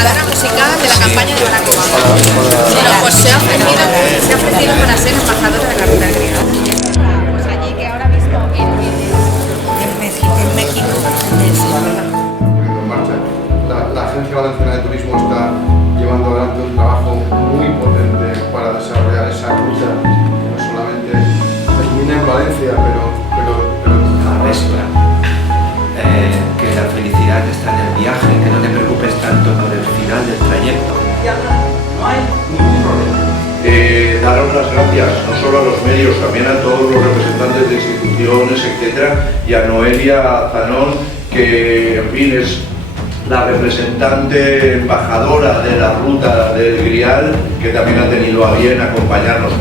embajadora musical de la campaña de Barack Obama. Bueno, pues se ha ofrecido para ser embajadora de la ruta griega. Pues allí que ahora mismo en México. En marcha. La Agencia Valenciana de Turismo está llevando adelante un trabajo muy potente para desarrollar esa ruta que no solamente termina en Valencia, pero Arrastra. Que la felicidad está en el viaje, que no te preocupes tanto por el final del trayecto. No hay ningún problema. Dar unas gracias no solo a los medios, también a todos los representantes de instituciones, etcétera, y a Noelia Zanón, que en fin es la representante embajadora de la ruta del Grial, que también ha tenido a bien acompañarnos.